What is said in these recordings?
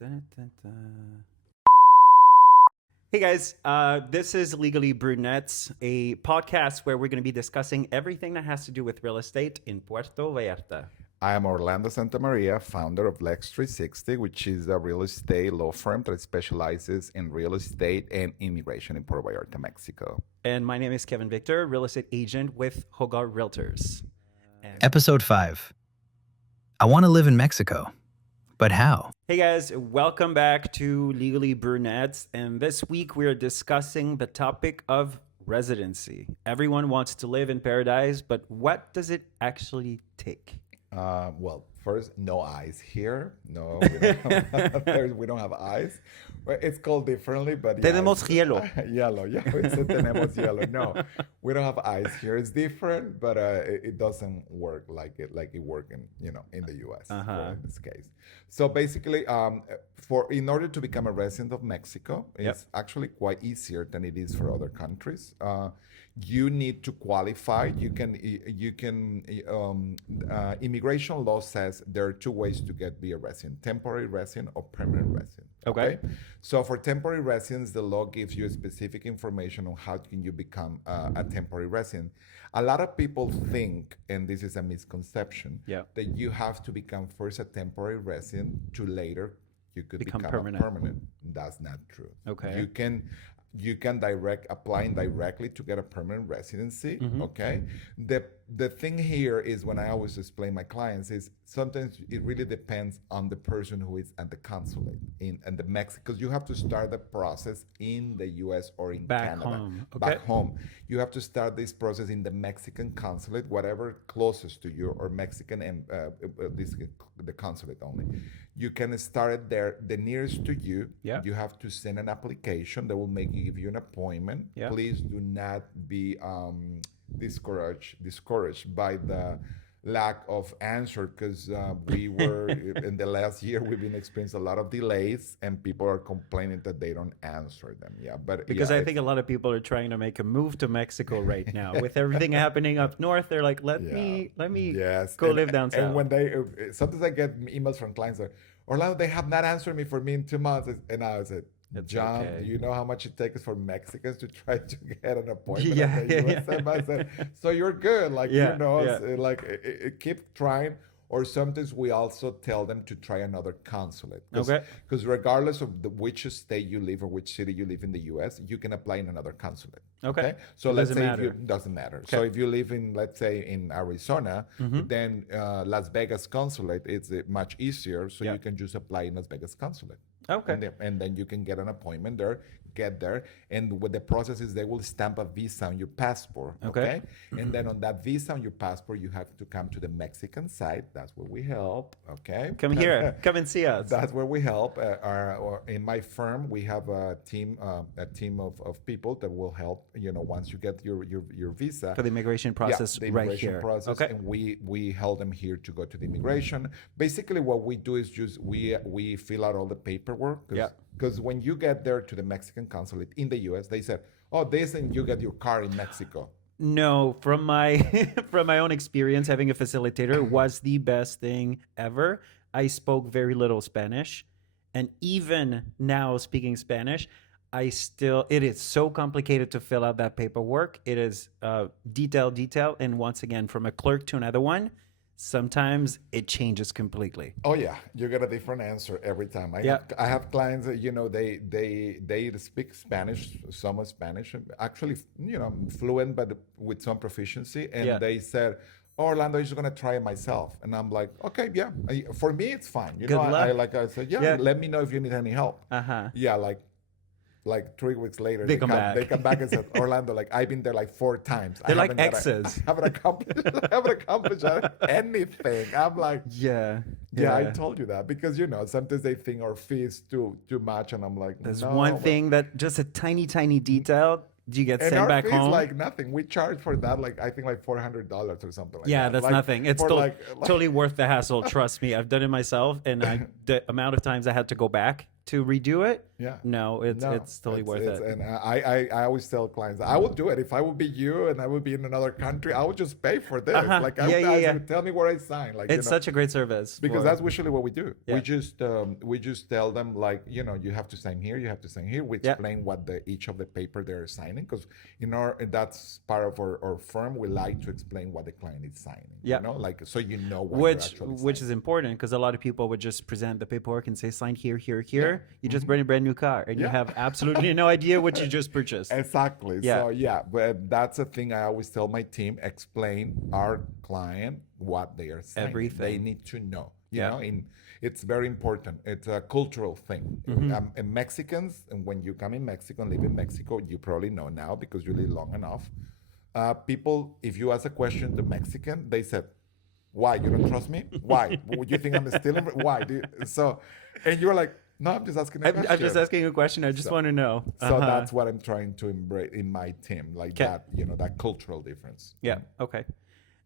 Dun, dun, dun. Hey guys, this is Legally Brunettes, a podcast where we're going to be discussing everything that has to do with real estate in Puerto Vallarta. I am Orlando Santamaria, founder of Lex 360, which is a real estate law firm that specializes in real estate and immigration in Puerto Vallarta, Mexico. And my name is Kevin Victor, real estate agent with Hogar Realtors. Episode 5. I want to live in Mexico, but how? Hey guys, welcome back to Legally Brunettes. And this week we're discussing the topic of residency. Everyone wants to live in paradise, but what does it actually take? Well, first, no eyes here. No, we don't have eyes. Well, it's called differently, but Tenemos hielo. Yellow, yeah, it's a tenemos yellow. No, we don't have eyes here. It's different, but it doesn't work like it work in the U.S. In this case. So basically, in order to become a resident of Mexico, it's actually quite easier than it is for other countries. You need to qualify. Immigration law says there are two ways to be a resident: temporary resident or permanent resident. Okay. So for temporary residents, the law gives you specific information on how can you become a temporary resident. A lot of people think, and this is a misconception, that you have to become first a temporary resident to later you could become permanent. That's not true. Okay. You can apply directly to get a permanent residency. Okay. The thing here is, when I always explain my clients, is sometimes it really depends on the person who is at the consulate in the Mexico, because you have to start the process in the U.S. or in Canada. Home. Okay. Back home. You have to start this process in the Mexican consulate, whatever closest to you, or Mexican and the consulate only. You can start it there, the nearest to you. Yeah. You have to send an application that will give you an appointment. Yeah. Please do not be discouraged by the lack of answer, because we were in the last year we've been experiencing a lot of delays, and people are complaining that they don't answer them. Because I think a lot of people are trying to make a move to Mexico right now with everything happening up north. They're like, let me go live down south. And when sometimes I get emails from clients like, Orlando, they have not answered me for me in 2 months, and I said, John, okay. Do you know how much it takes for Mexicans to try to get an appointment Yeah, at the U.S. Embassy? So you're good. Keep trying. Or sometimes we also tell them to try another consulate. Because regardless of which state you live or which city you live in the U.S., you can apply in another consulate. Okay. So let's say it doesn't matter. Okay. So if you live in, let's say, in Arizona, then Las Vegas consulate is much easier. So you can just apply in Las Vegas consulate. Okay. And then you can get an appointment there, get there. And what the process is, they will stamp a visa on your passport. Okay. And then on that visa on your passport, you have to come to the Mexican side. That's where we help. Okay. Come here. Come and see us. That's where we help. In my firm, we have a team of people that will help. Once you get your visa For the immigration process, the immigration right here. process, Okay. and we help them here to go to the immigration. Basically, what we do is just we fill out all the paperwork. Because when you get there to the Mexican consulate in the U.S., they said, "Oh, this, and you get your car in Mexico." No, from my from my own experience, having a facilitator was the best thing ever. I spoke very little Spanish, and even now speaking Spanish, it is so complicated to fill out that paperwork. It is detail, and once again, from a clerk to another one, sometimes it changes completely. Oh yeah, you get a different answer every time. I have clients that they speak Spanish, some Spanish, actually fluent, but with some proficiency, and they said, "Oh, Orlando, I'm just gonna try it myself," and I'm like, "Okay, yeah, for me it's fine." Good luck. I said, let me know if you need any help. Like 3 weeks later, they come back and said, "Orlando, I've been there 4 times. They're like exes. I haven't accomplished anything." I'm like, yeah, I told you that, because sometimes they think our fee is too much, and I'm like, there's one thing that just a tiny detail. Do you get sent back home? And our fee is nothing. We charge for that I think $400 or something like that. Yeah, that's nothing. It's still totally worth the hassle. Trust me, I've done it myself, and the amount of times I had to go back to redo it. Yeah. no, it's totally worth it. And I always tell clients, I would do it if I would be you and I would be in another country. I would just pay for this. Like I Yeah, would yeah, ask yeah. you, tell me where I sign. Like It's such a great service because for- that's usually what we do. Yeah. We just tell them like, you know, you have to sign here, you have to sign here. We Yeah. explain what each of the paper they're signing because that's part of our firm. We like to explain what the client is signing. Yeah. You know, like so you know what you're which actually which signing. is important because a lot of people would just present the paperwork and say sign here, here, here. You just bring a brand new car and you Yeah. have absolutely no idea what you just purchased. Exactly. Yeah. So yeah, but that's a thing I always tell my team: explain our client what they are saying. They Everything. need to know. You Yeah. know, it's very important. It's a cultural thing. And Mexicans, and when you come in Mexico and live in Mexico, you probably know now because you live long enough. People, if you ask a question to Mexican, they said, "Why you don't trust me? Why? Would you think I'm stealing? Why?" So, and you're like, "No, I'm just asking a I'm question." just asking a question. I just want to know. So that's what I'm trying to embrace in my team, like 'Kay. that, you know, that cultural difference. Yeah. Okay.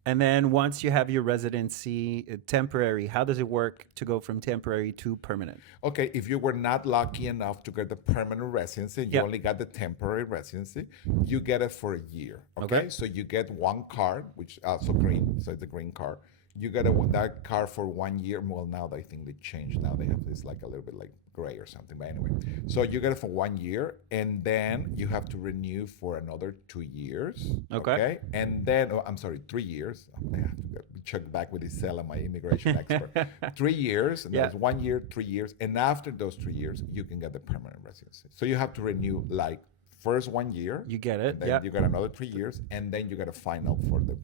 And then once you have your residency temporary, how does it work to go from temporary to permanent? Okay, if you were not lucky enough to get the permanent residency, you Yeah. only got the temporary residency, you get it for a year. Okay, so you get one card, which also green, so it's a green card. You get that card for 1 year. Well, now I think they changed. Now they have this like a little bit like gray or something. But anyway, so you get it for 1 year, and then you have to renew for another 2 years. Okay. And then, I'm sorry, 3 years. I have to check back with Isela, my immigration expert. 3 years, and Yeah. that's 1 year, 3 years, and after those 3 years, you can get the permanent residency. So you have to renew like first 1 year. You get it, and then yeah. you got another 3 years, and then you got a final for the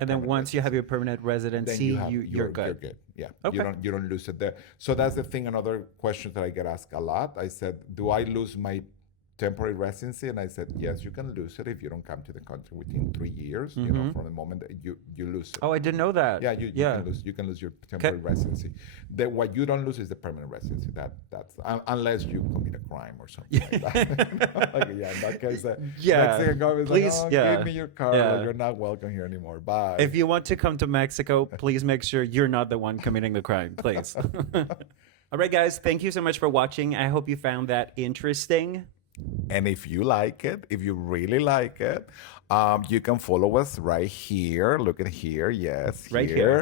And then once you have your permanent residency, you're you're good. Yeah. Okay. You don't lose it there. So that's the thing. Another question that I get asked a lot. I said, do I lose my temporary residency? And I said, yes, you can lose it if you don't come to the country within 3 years. You know, from the moment that you lose it. Oh, I didn't know that. Yeah, you can lose your temporary residency. What you don't lose is the permanent residency. That's unless you commit a crime or something like that. Like, yeah, in that case, Yeah. Mexican government is Please, like, yeah. give me your car. Yeah. Like, you're not welcome here anymore. Bye. If you want to come to Mexico, please make sure you're not the one committing the crime, please. All right, guys, thank you so much for watching. I hope you found that interesting. And if you like it, if you really like it, you can follow us right here. Look at here. Yes. Right here.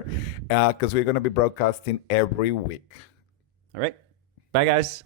Because we're going to be broadcasting every week. All right. Bye, guys.